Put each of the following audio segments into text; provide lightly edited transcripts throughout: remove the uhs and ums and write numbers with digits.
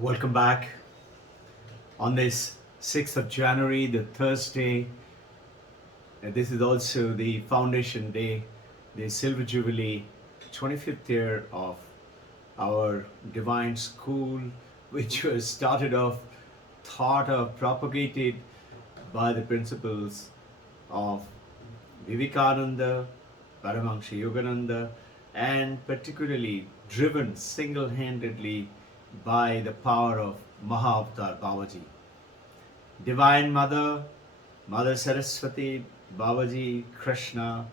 Welcome back on this 6th of January, the Thursday. This is also the foundation day, the Silver Jubilee, 25th year of our divine school, which was started off, thought of, propagated by the principles of Vivekananda, Paramahansa Yogananda, and particularly driven single handedly by the power of Mahavatar Babaji. Divine Mother, Mother Saraswati, Babaji, Krishna,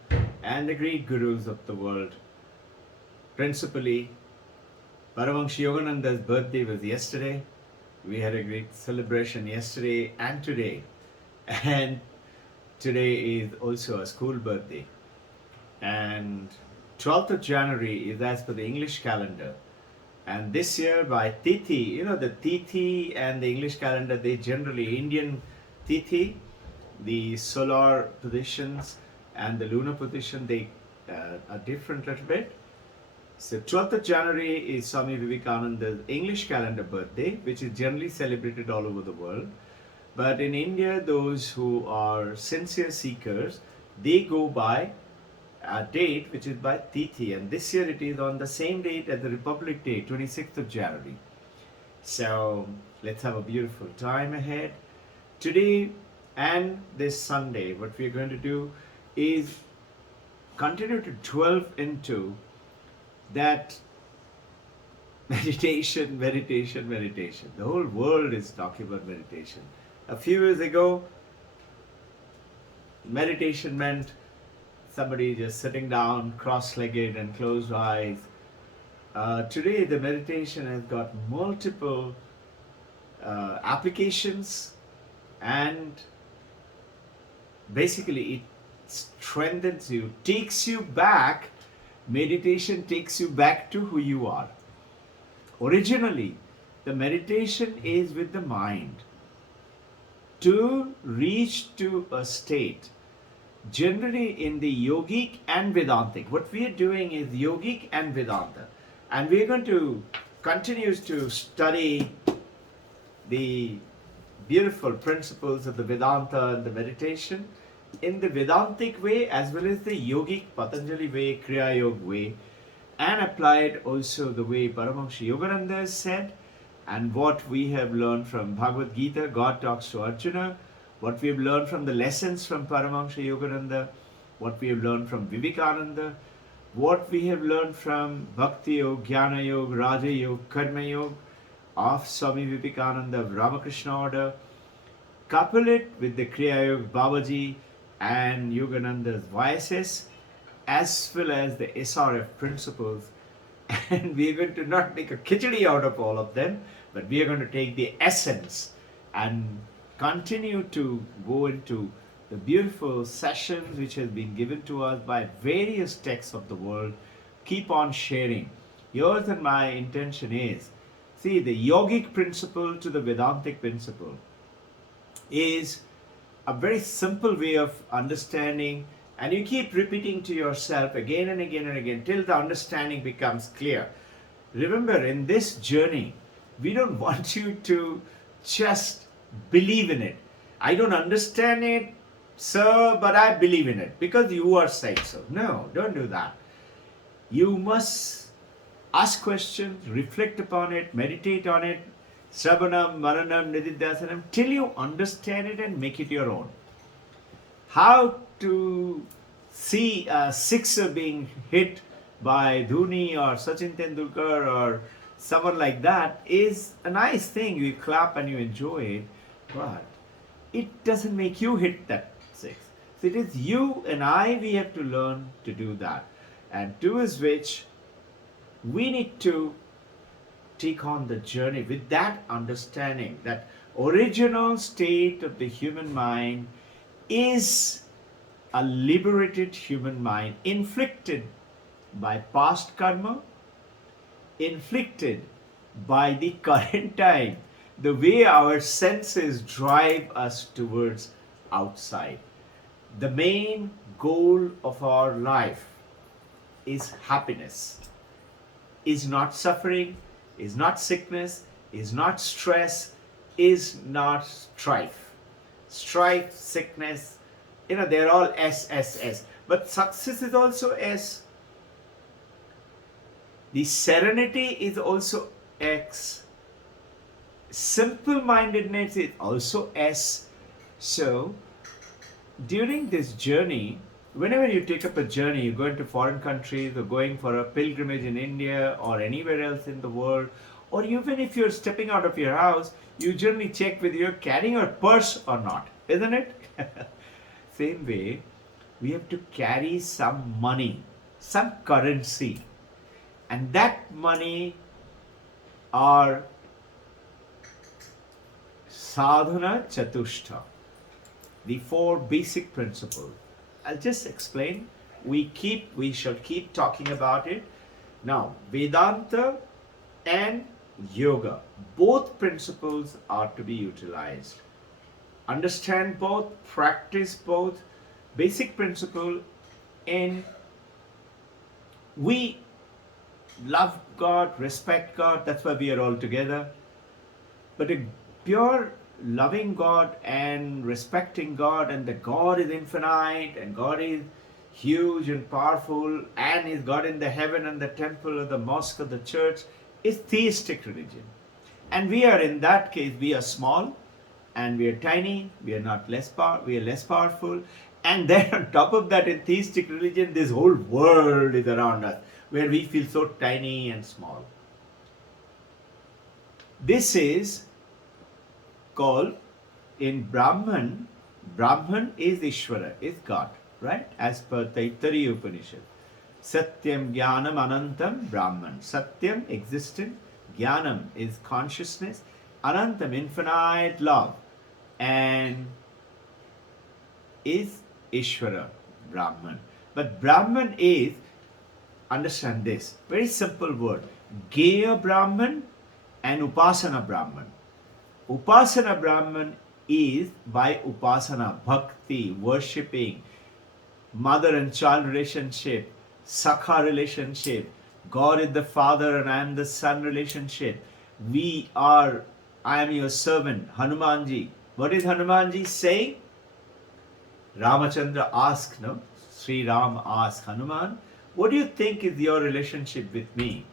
and the great gurus of the world. Principally, Paramahansa Yogananda's birthday was yesterday. We had a great celebration yesterday and today. And today is also a school birthday. And 12th of January is as per the English calendar. And this year by Tithi, the Tithi and the English calendar, they generally, Indian Tithi, the solar positions and the lunar position, they are different a little bit. So 12th of January is Swami Vivekananda's English calendar birthday, which is generally celebrated all over the world. But in India, those who are sincere seekers, they go by a date which is by Tithi, and this year it is on the same date as the Republic Day, 26th of January. So let's have a beautiful time ahead. Today and this Sunday, what we are going to do is continue to delve into that meditation. The whole world is talking about meditation. A few years ago, meditation meant somebody just sitting down, cross-legged and closed eyes. Today, the meditation has got multiple applications, and basically it strengthens you, takes you back. Meditation takes you back to who you are. Originally, the meditation is with the mind to reach to a state. Generally in the yogic and Vedantic, what we are doing is yogic and Vedanta, and we are going to continue to study the beautiful principles of the Vedanta and the meditation in the Vedantic way as well as the yogic Patanjali way, Kriya Yoga way, and apply it also the way Paramahansa Yogananda said, and what we have learned from Bhagavad Gita, God talks to Arjuna, what we have learned from the lessons from Paramahansa Yogananda, what we have learned from Vivekananda, what we have learned from Bhakti Yoga, Jnana Yoga, Raja Yoga, Karma Yoga of Swami Vivekananda of Ramakrishna order, couple it with the Kriya Yoga Babaji and Yogananda's YSS, as well as the SRF principles, and we are going to not make a khichdi out of all of them, but we are going to take the essence and continue to go into the beautiful sessions which has been given to us by various texts of the world. Keep on sharing. Yours and my intention is, see, the yogic principle to the Vedantic principle is a very simple way of understanding, and you keep repeating to yourself again and again and again till the understanding becomes clear. Remember, in this journey, we don't want you to just believe in it. I don't understand it, sir, but I believe in it because you are said so. No, don't do that. You must ask questions, reflect upon it, meditate on it, Sravanam, Maranam, Nididhyasanam, till you understand it and make it your own. How to see a sixer being hit by Dhoni or Sachin Tendulkar or someone like that is a nice thing. You clap and you enjoy it, but it doesn't make you hit that six. So it is you and I, we have to learn to do that. And to is which we need to take on the journey with that understanding that original state of the human mind is a liberated human mind inflicted by past karma, inflicted by the current time, the way our senses drive us towards outside. The main goal of our life is happiness, is not suffering, is not sickness, is not stress, is not strife. Strife, sickness, they're all S, S, S. But success is also S. The serenity is also X. Simple mindedness is also S. So, during this journey, whenever you take up a journey, you go into foreign countries or going for a pilgrimage in India or anywhere else in the world, or even if you're stepping out of your house, you generally check whether you're carrying your purse or not, isn't it? Same way, we have to carry some money, some currency, and that money are sadhana chatushta, the four basic principles. I'll just explain. We shall keep talking about it. Now, Vedanta and yoga, both principles are to be utilized. Understand both, practice both. Basic principle, and we love God, respect God, that's why we are all together. But a pure loving God and respecting God, and that God is infinite and God is huge and powerful and is God in the heaven and the temple or the mosque or the church, is theistic religion. And we are, in that case, we are small and we are tiny, we are not less we are less powerful. And then on top of that, in theistic religion, this whole world is around us, where we feel so tiny and small. This is called, in Brahman is Ishvara, is God, right? As per Taittiriya Upanishad. Satyam Jnanam Anantam Brahman. Satyam, existent. Jnanam is consciousness. Anantam, infinite love. And is Ishvara, Brahman. But Brahman is, understand this, very simple word, Geya Brahman and Upasana Brahman. Upasana Brahman is by Upasana, bhakti, worshipping, mother and child relationship, Sakha relationship, God is the Father and I am the Son relationship. I am your servant, Hanumanji. What is Hanumanji saying? Ramachandra asked, no? Sri Ram asked Hanuman, what do you think is your relationship with me?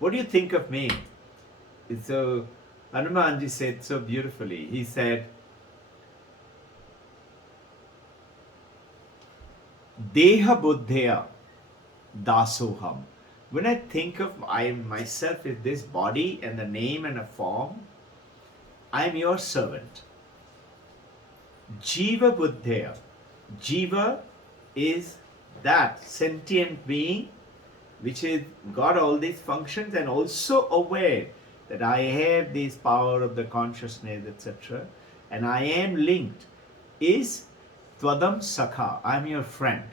What do you think of me? So Hanumanji said so beautifully. He said, Deha buddhya dasoham. When I think of myself as this body and a name and a form, I am your servant. Jiva buddhya. Jiva is that sentient being which is got all these functions and also aware that I have this power of the consciousness, etc. And I am linked, is Twadam Sakha. I am your friend.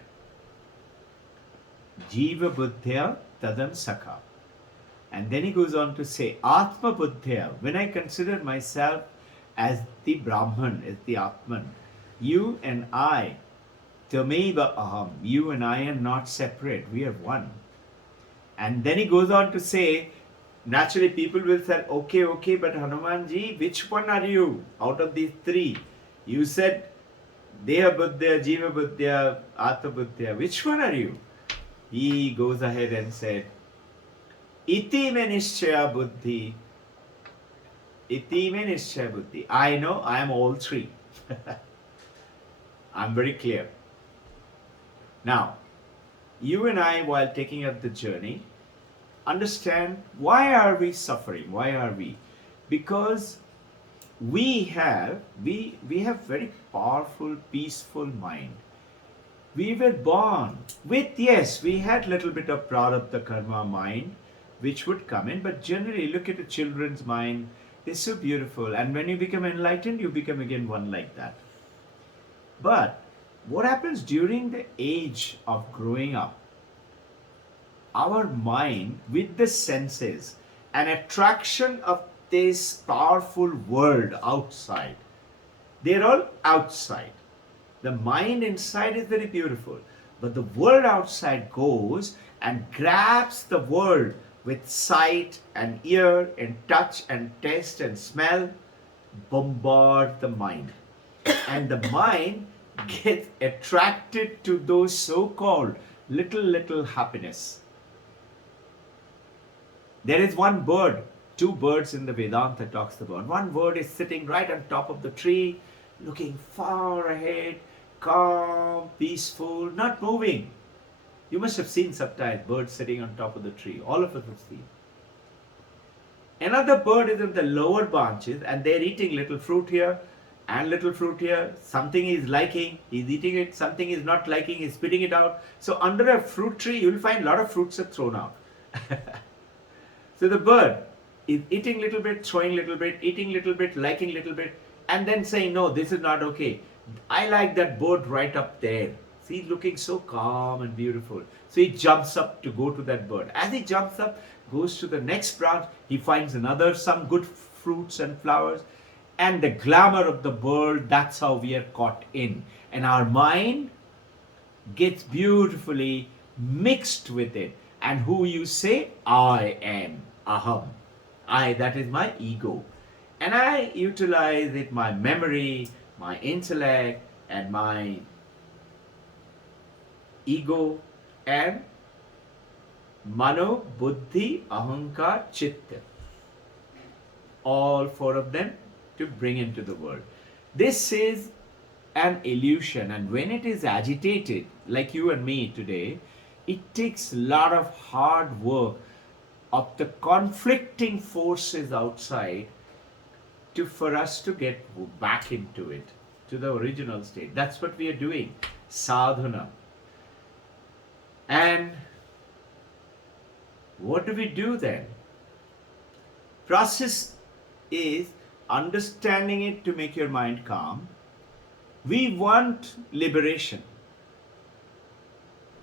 Jiva buddhya Tadam Sakha. And then he goes on to say, Atma buddhya. When I consider myself as the Brahman, as the Atman, you and I, Tameva aham, you and I are not separate, we are one. And then he goes on to say, naturally people will say, okay, but Hanumanji, which one are you out of these three? You said Deha buddhya, Jiva buddhya, Atma buddhya. Which one are you? He goes ahead and said, Iti me nishchaya buddhi. Iti me nishchaya buddhi. I know I am all three. I'm very clear. Now, you and I, while taking up the journey, understand why are we suffering? Why are we? Because we have very powerful, peaceful mind. We were born with, yes, we had little bit of prarabdha karma mind, which would come in, but generally look at a children's mind, they're so beautiful. And when you become enlightened, you become again one like that. But what happens during the age of growing up? Our mind with the senses, an attraction of this powerful world outside. They're all outside. The mind inside is very beautiful, but the world outside goes and grabs the world with sight and ear and touch and taste and smell, bombard the mind. And the mind gets attracted to those so-called little happiness. There is one bird, two birds in the Vedanta talks about. One bird is sitting right on top of the tree, looking far ahead, calm, peaceful, not moving. You must have seen sometimes birds sitting on top of the tree. All of us have seen. Another bird is in the lower branches and they're eating little fruit here and little fruit here. Something he's liking, he's eating it. Something he's not liking, he's spitting it out. So under a fruit tree, you'll find a lot of fruits are thrown out. So the bird is eating little bit, throwing little bit, eating little bit, liking little bit, and then saying, no, this is not okay. I like that bird right up there. See, he's looking so calm and beautiful. So he jumps up to go to that bird. As he jumps up, goes to the next branch, he finds some good fruits and flowers. And the glamour of the bird, that's how we are caught in. And our mind gets beautifully mixed with it. And who you say, I am, aham. I, that is my ego. And I utilize it, my memory, my intellect, and my ego, and mano, buddhi, ahankar, chitta. All four of them to bring into the world. This is an illusion, and when it is agitated, like you and me today, it takes a lot of hard work of the conflicting forces outside for us to get back into it, to the original state. That's what we are doing, sadhana. And what do we do then? Process is understanding it to make your mind calm. We want liberation.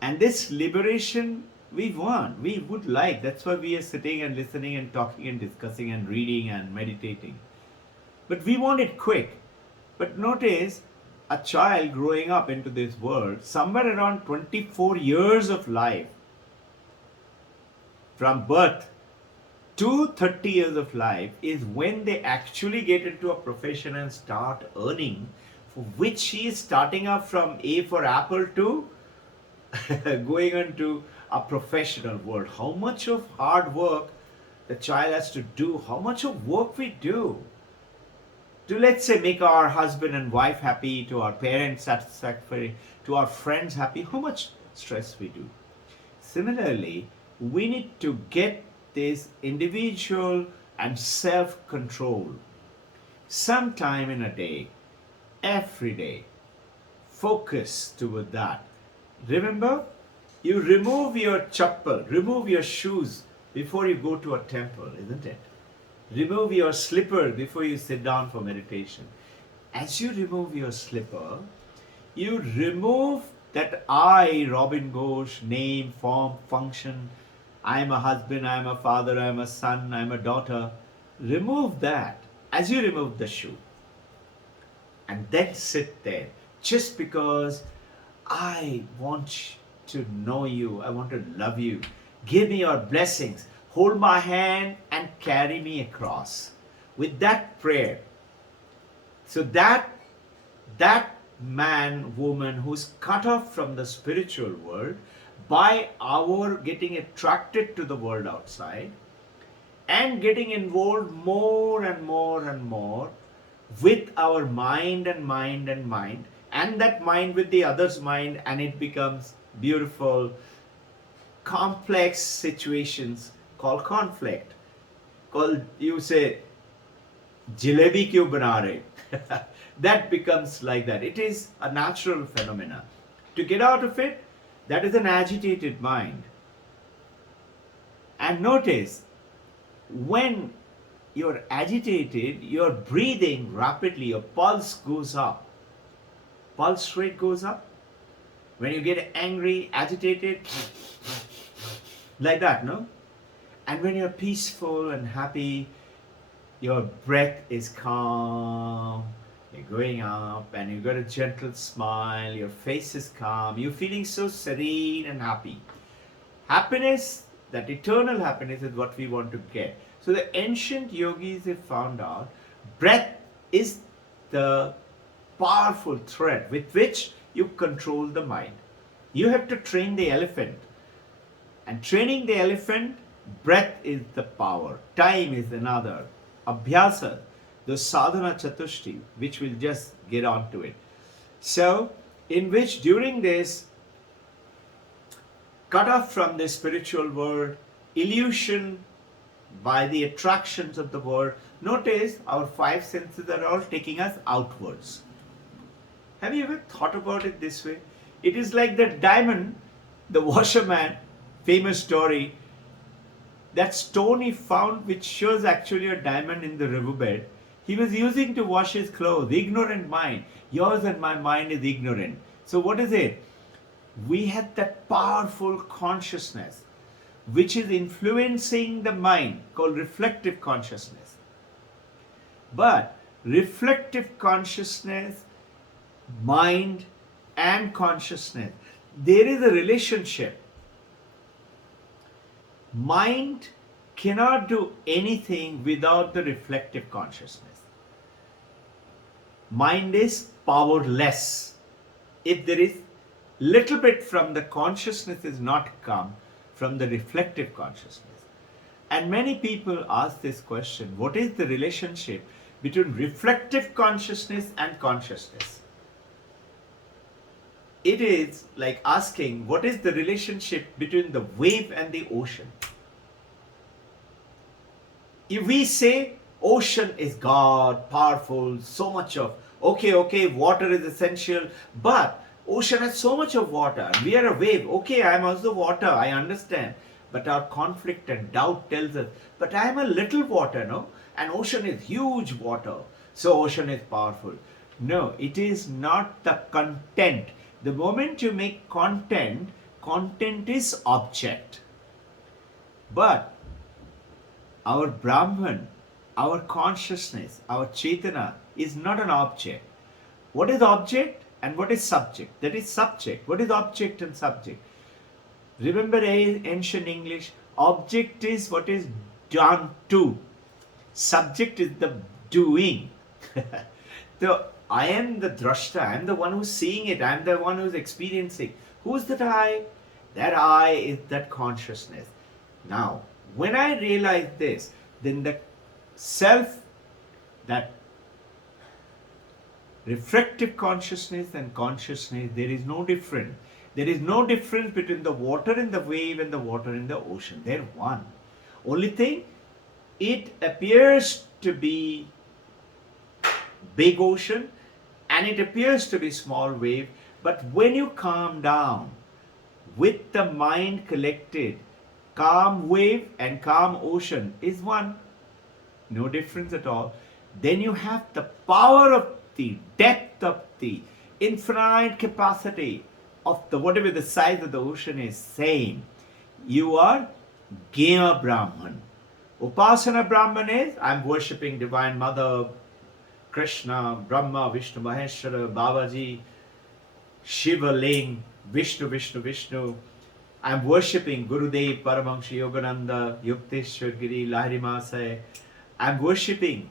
And this liberation we would like. That's why we are sitting and listening and talking and discussing and reading and meditating. But we want it quick. But notice, a child growing up into this world, somewhere around 24 years of life, from birth to 30 years of life, is when they actually get into a profession and start earning, for which he is starting up from A for apple to going into a professional world. How much of hard work the child has to do, how much of work we do to, let's say, make our husband and wife happy, to our parents satisfactory, to our friends happy, how much stress we do. Similarly, we need to get this individual and self-control sometime in a day, every day. Focus toward that. Remember, you remove your chappal, remove your shoes before you go to a temple, isn't it? Remove your slipper before you sit down for meditation. As you remove your slipper, you remove that I, Robbin Ghosh, name, form, function. I am a husband, I am a father, I am a son, I am a daughter. Remove that as you remove the shoe. And then sit there. Just because I want to know you, I want to love you. Give me your blessings. Hold my hand and carry me across. With that prayer. So that man, woman who's cut off from the spiritual world by our getting attracted to the world outside and getting involved more and more and more with our mind and mind and mind, and that mind with the other's mind, and it becomes beautiful, complex situations called conflict. Called, you say, jalebi kyun bana rahe? That becomes like that. It is a natural phenomena. To get out of it, that is an agitated mind. And notice, when you're agitated, you're breathing rapidly, your pulse goes up. Pulse rate goes up. When you get angry, agitated, like that, no? And when you're peaceful and happy, your breath is calm, you're going up, and you've got a gentle smile, your face is calm, you're feeling so serene and happy. Happiness, that eternal happiness is what we want to get. So the ancient yogis have found out breath is the powerful thread with which you control the mind. You have to train the elephant. And training the elephant, breath is the power. Time is another. Abhyasa, the sadhana chatushti, which we'll just get on to it. So, in which during this cut off from the spiritual world, illusion by the attractions of the world, notice our five senses are all taking us outwards. Have you ever thought about it this way? It is like the diamond, the washerman, famous story, that stone he found which shows actually a diamond in the riverbed, he was using to wash his clothes. Ignorant mind. Yours and my mind is ignorant. So what is it? We had that powerful consciousness which is influencing the mind, called reflective consciousness. But reflective consciousness, mind and consciousness, there is a relationship. Mind cannot do anything without the reflective consciousness. Mind is powerless. If there is little bit from the consciousness is not come from the reflective consciousness. And many people ask this question, what is the relationship between reflective consciousness and consciousness? It is like asking, what is the relationship between the wave and the ocean? If we say ocean is God, powerful, so much of, okay, water is essential, but ocean has so much of water. We are a wave. Okay, I am also water. I understand. But our conflict and doubt tells us, but I am a little water, no? And ocean is huge water. So ocean is powerful. No, it is not the content. The moment you make content, content is object. But our Brahman, our consciousness, our Chaitana is not an object. What is object and what is subject? That is subject. What is object and subject? Remember ancient English, object is what is done to. Subject is the doing. So I am the drashta, I am the one who's seeing it, I am the one who's experiencing. Who's that I? That I is that consciousness. Now, when I realize this, then the self, that reflective consciousness and consciousness, there is no difference. There is no difference between the water in the wave and the water in the ocean. They're one. Only thing, it appears to be big ocean and it appears to be small wave, but when you calm down with the mind collected, calm wave and calm ocean is one. No difference at all. Then you have the power of the depth of the infinite capacity of the whatever the size of the ocean is same. You are Gya Brahman. Upasana Brahman is I am worshipping Divine Mother, Krishna, Brahma, Vishnu, Maheshwara, Babaji, Shiva Ling, Vishnu. I am worshipping Gurudev, Paramahansa Yogananda, Yukteswar Giri, Lahiri Masai. I am worshipping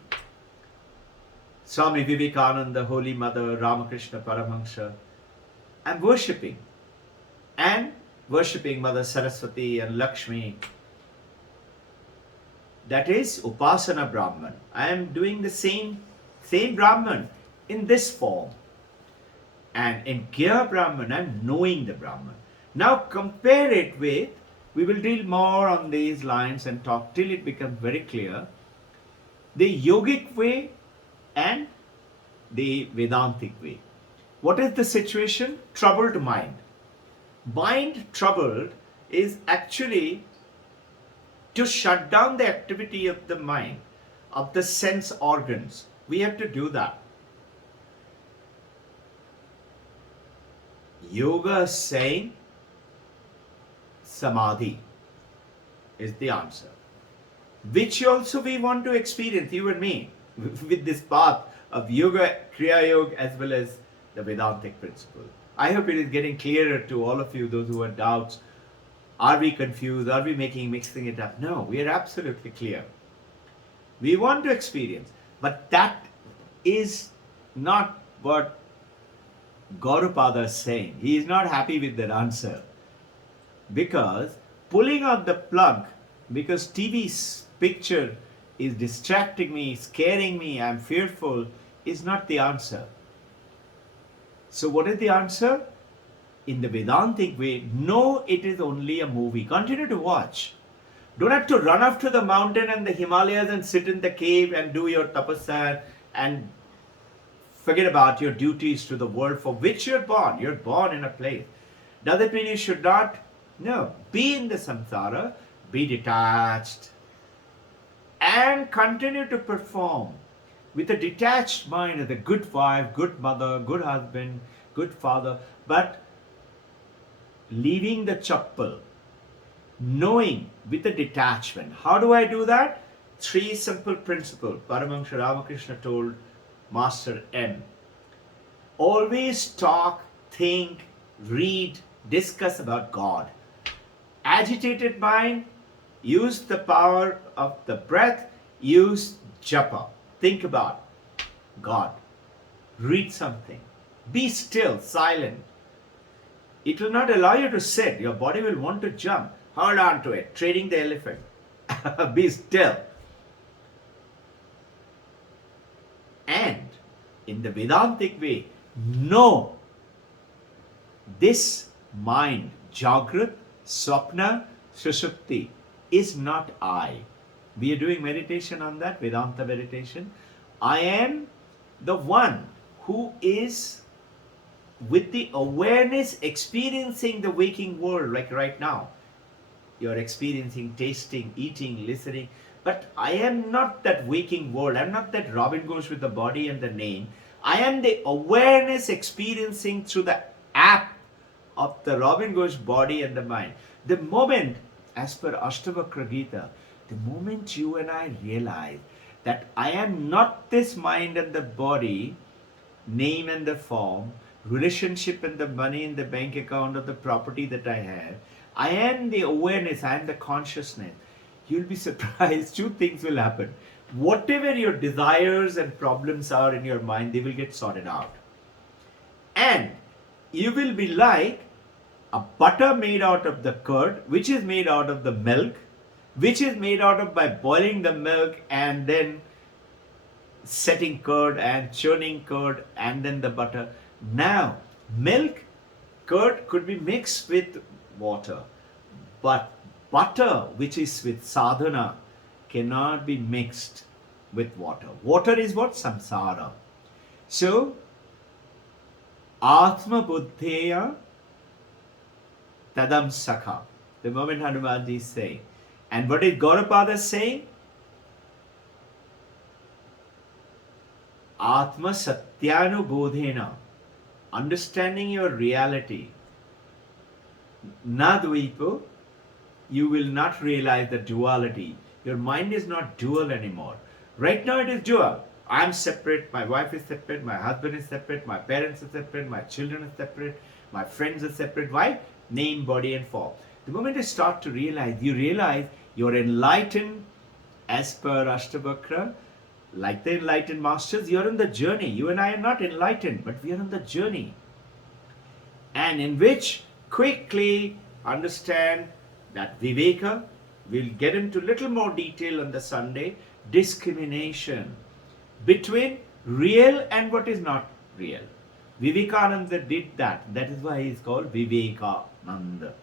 Swami Vivekananda, Holy Mother, Ramakrishna Paramahansa. I am worshipping. And worshipping Mother Saraswati and Lakshmi. That is Upasana Brahman. I am doing the same Brahman in this form. And in Gya Brahman, I am knowing the Brahman. Now compare it with, we will deal more on these lines and talk till it becomes very clear, the yogic way and the Vedantic way. What is the situation? Troubled mind. Mind troubled is actually to shut down the activity of the mind, of the sense organs. We have to do that. Yoga is saying Samadhi is the answer, which also we want to experience, you and me, with this path of Yoga, Kriya Yoga, as well as the Vedantic principle. I hope it is getting clearer to all of you, those who have doubts. Are we confused? Are we mixing it up? No, we are absolutely clear. We want to experience, but that is not what Gaurupada is saying. He is not happy with that answer, because pulling out the plug because TV's picture is distracting me, scaring me, I'm fearful, is not the answer. So, what is the answer? In the Vedantic way, no, it is only a movie. Continue to watch. Don't have to run up to the mountain and the Himalayas and sit in the cave and do your tapasya and forget about your duties to the world for which you're born. You're born in a place. Does it mean you should not? No. Be in the samsara, be detached, and continue to perform with a detached mind as a good wife, good mother, good husband, good father, but leaving the chappal, knowing with a detachment. How do I do that? Three simple principles Paramahamsa Ramakrishna told Master M. Always talk, think, read, discuss about God. Agitated mind, use the power of the breath, use japa. Think about God. Read something. Be still, silent. It will not allow you to sit. Your body will want to jump. Hold on to it, trading the elephant. Be still. And in the Vedantic way, know this mind, Jagrat, Swapna, Sushupti, is not I. We are doing meditation on that, Vedanta meditation. I am the one who is with the awareness experiencing the waking world, like right now. You're experiencing, tasting, eating, listening. But I am not that waking world. I'm not that Robbin Ghosh with the body and the name. I am the awareness experiencing through the app of the Robbin Ghosh body and the mind. The moment, as per Ashtavakra Gita, the moment you and I realize that I am not this mind and the body, name and the form, relationship and the money in the bank account or the property that I have, I am the awareness, I am the consciousness. You'll be surprised, two things will happen. Whatever your desires and problems are in your mind, they will get sorted out. And you will be like a butter made out of the curd, which is made out of the milk, which is made out of by boiling the milk and then setting curd and churning curd and then the butter. Now, milk, curd could be mixed with water, but butter, which is with sadhana, cannot be mixed with water. Water is what? Samsara. So, Atma Buddheya Tadam Sakha. The moment Hanumanji is saying. And what is Gaudapada saying? Atma Satyanu Bodhena. Understanding your reality. Nadvipo, you will not realize the duality. Your mind is not dual anymore. Right now it is dual. I am separate, my wife is separate, my husband is separate, my parents are separate, my children are separate, my friends are separate. Why? Name, body and form. The moment you start to realize, you realize you're enlightened as per Ashtavakra, like the enlightened masters, you're on the journey. You and I are not enlightened, but we are on the journey. And in which quickly understand that Viveka, we'll get into little more detail on the Sunday, discrimination between real and what is not real. Vivekananda did that. That is why he is called Vivekananda.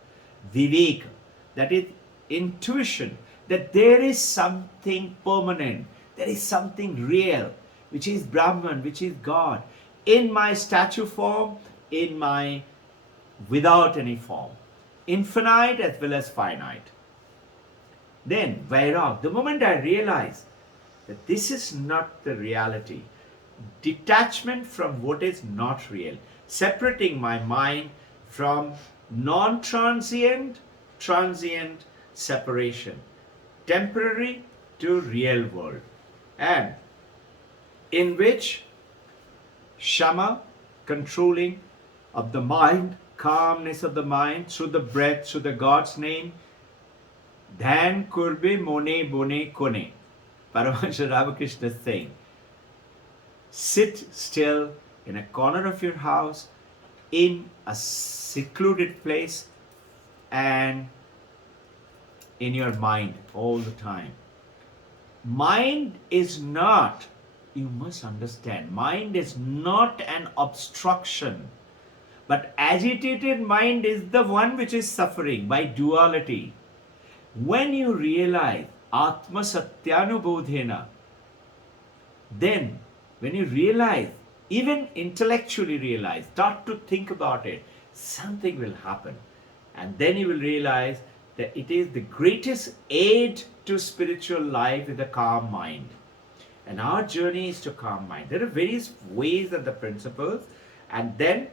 Viveka, that is intuition, that there is something permanent, there is something real, which is Brahman, which is God, in my statue form, in my without any form, infinite as well as finite. Then Vairag, the moment I realize that this is not the reality, detachment from what is not real, separating my mind from non-transient, transient separation, temporary to real world, and in which Shama, controlling of the mind, calmness of the mind, through the breath, through the God's name. Dhan kurbe mone bone kone. Paramahansa Ramakrishna is saying, sit still in a corner of your house, in a secluded place, and in your mind all the time. Mind is not, you must understand, mind is not an obstruction, but agitated mind is the one which is suffering by duality. When you realize Atma Satyanubodhena, then when you realize, even intellectually realize, start to think about it, something will happen. And then you will realize that it is the greatest aid to spiritual life with a calm mind. And our journey is to calm mind. There are various ways and the principles, and then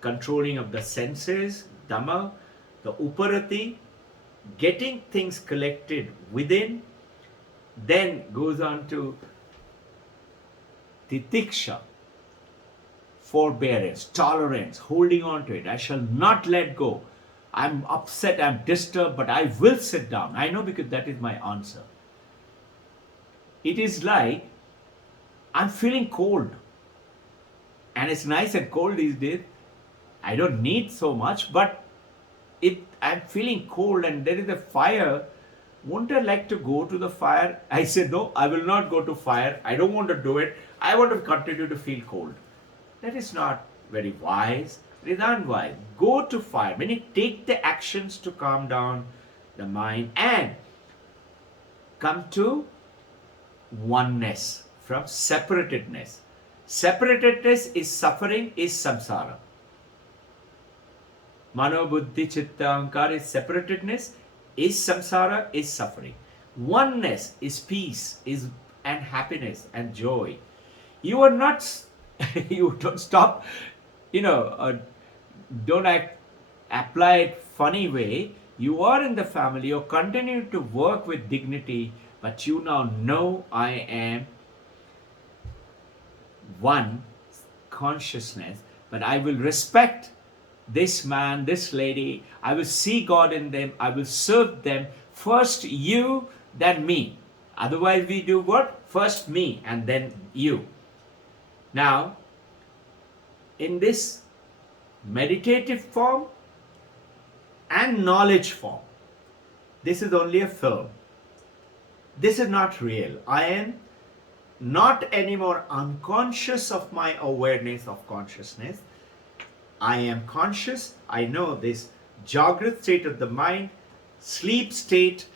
controlling of the senses, Dhamma, the Uparati, getting things collected within, then goes on to titiksha, forbearance, tolerance, holding on to it. I shall not let go. I'm upset, I'm disturbed, but I will sit down. I know, because that is my answer. It is like I'm feeling cold. And it's nice and cold these days. I don't need so much, but if I'm feeling cold and there is a fire, won't I like to go to the fire? I said, no, I will not go to fire. I don't want to do it. I want to continue to feel cold. That is not very wise. It is unwise. Go to fire. When you take the actions to calm down the mind and come to oneness from separatedness. Separatedness is suffering, is samsara. Mano, buddhi, chitta, ahankara is separatedness, is samsara, is suffering. Oneness is peace, is and happiness and joy. You are not, you don't stop, don't apply it funny way. You are in the family, you continue to work with dignity, but you now know I am one consciousness, but I will respect this man, this lady, I will see God in them, I will serve them. First you, then me. Otherwise we do what? First me and then you. Now, in this meditative form and knowledge form, this is only a film. This is not real. I am not anymore unconscious of my awareness of consciousness. I am conscious. I know this Jagrat state of the mind, sleep state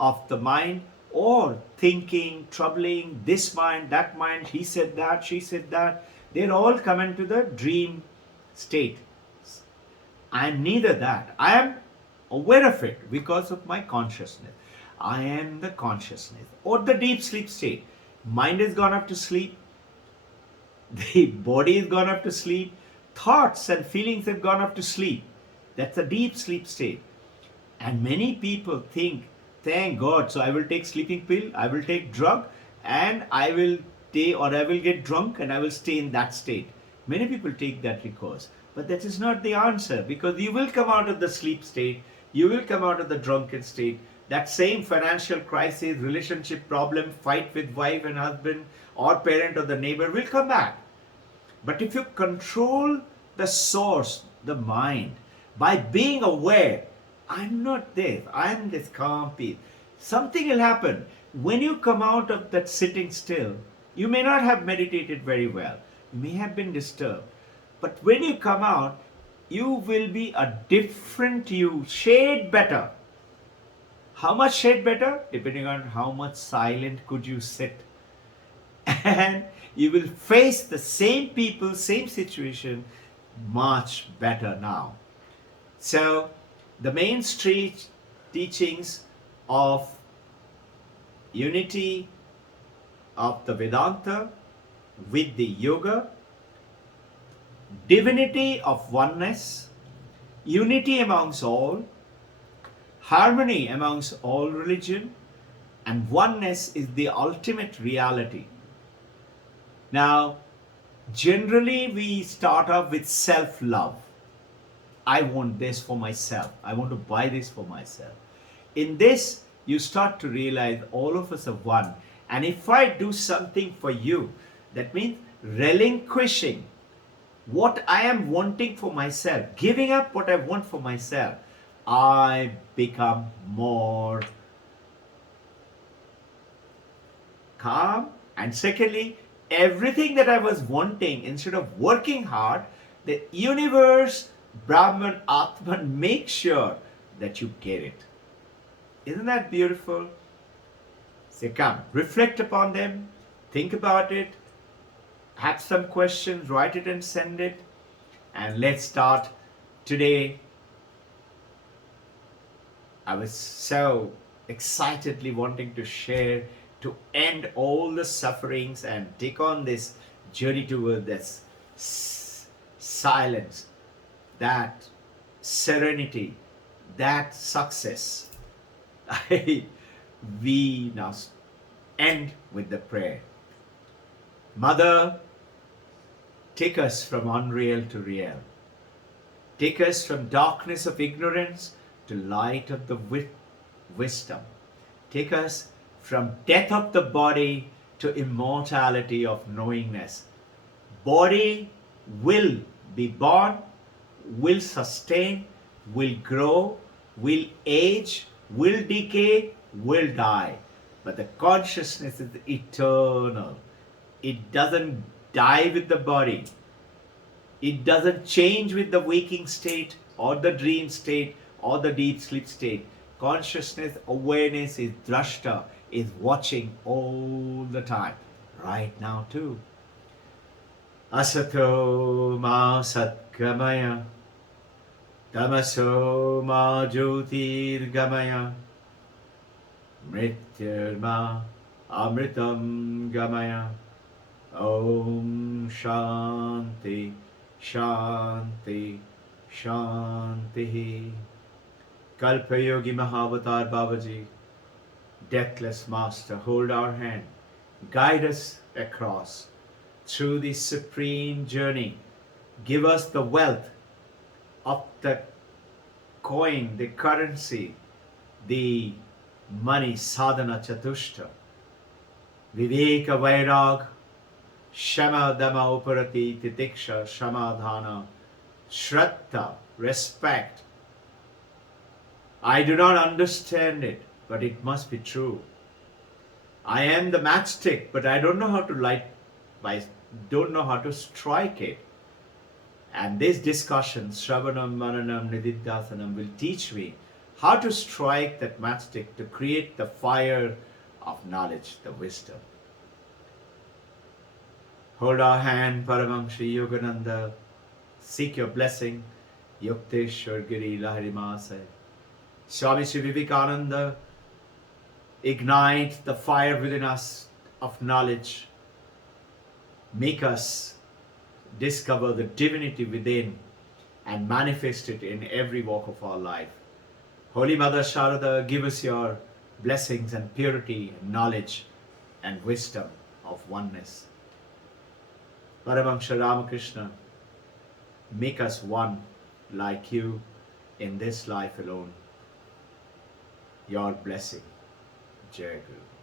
of the mind, or thinking, troubling, this mind, that mind, he said that, she said that, they're all coming to the dream state. I am neither that. I am aware of it because of my consciousness. I am the consciousness, or the deep sleep state. Mind has gone up to sleep. The body has gone up to sleep. Thoughts and feelings have gone up to sleep. That's a deep sleep state. And many people think, thank God, so I will take sleeping pill, I will take drug, and I will get drunk and I will stay in that state. Many people take that recourse. But that is not the answer, because you will come out of the sleep state, you will come out of the drunken state. That same financial crisis, relationship problem, fight with wife and husband or parent or the neighbor will come back. But if you control the source, the mind, by being aware, I'm not this, I'm this calm peace, something will happen. When you come out of that sitting still, you may not have meditated very well, you may have been disturbed, but when you come out, you will be a different you, shade better. How much shade better? Depending on how much silent could you sit. And you will face the same people, same situation much better now. So the main street teachings of unity of the Vedanta with the yoga, divinity of oneness, unity amongst all, harmony amongst all religion, and oneness is the ultimate reality. Now, generally we start off with self-love. I want this for myself. I want to buy this for myself. In this, you start to realize all of us are one. And if I do something for you, that means relinquishing what I am wanting for myself, giving up what I want for myself, I become more calm. And secondly, everything that I was wanting, instead of working hard, the universe, Brahman, Atman, make sure that you get it. Isn't that beautiful? Say, come, reflect upon them, think about it, have some questions, write it and send it. And let's start today. I was so excitedly wanting to share to end all the sufferings and take on this journey toward this silence, that serenity, that success. We now end with the prayer. Mother, take us from unreal to real. Take us from darkness of ignorance to light of the wisdom. Take us from death of the body to immortality of knowingness. Body will be born, will sustain, will grow, will age, will decay, will die. But the consciousness is eternal. It doesn't die with the body. It doesn't change with the waking state or the dream state or the deep sleep state. Consciousness, awareness is drashta, is watching all the time. Right now too. Asato ma satgamaya, tamaso ma jyotirgamaya, mrityurma amritam gamaya. Om Shanti, Shanti, Shanti. Kalpayogi Mahavatar Babaji, Deathless Master, hold our hand, guide us across through this supreme journey. Give us the wealth of the coin, the currency, the money, sadhana chatushta, viveka vairag, Shama Dama Uparati Titiksha Shamadhana Shraddha, respect. I do not understand it, but it must be true. I am the matchstick, but I don't know how to don't know how to strike it. And this discussion, Shravanam, Mananam, Nididhasanam, will teach me how to strike that matchstick to create the fire of knowledge, the wisdom. Hold our hand, Paramam Shri Yogananda. Seek your blessing, Yukteshwar Giri Lahari Maasai. Swami Shri Vivekananda, ignite the fire within us of knowledge. Make us discover the divinity within and manifest it in every walk of our life. Holy Mother Sharada, give us your blessings and purity, and knowledge and wisdom of oneness. Paramahamsa Ramakrishna, make us one like you in this life alone. Your blessing. Jai Guru.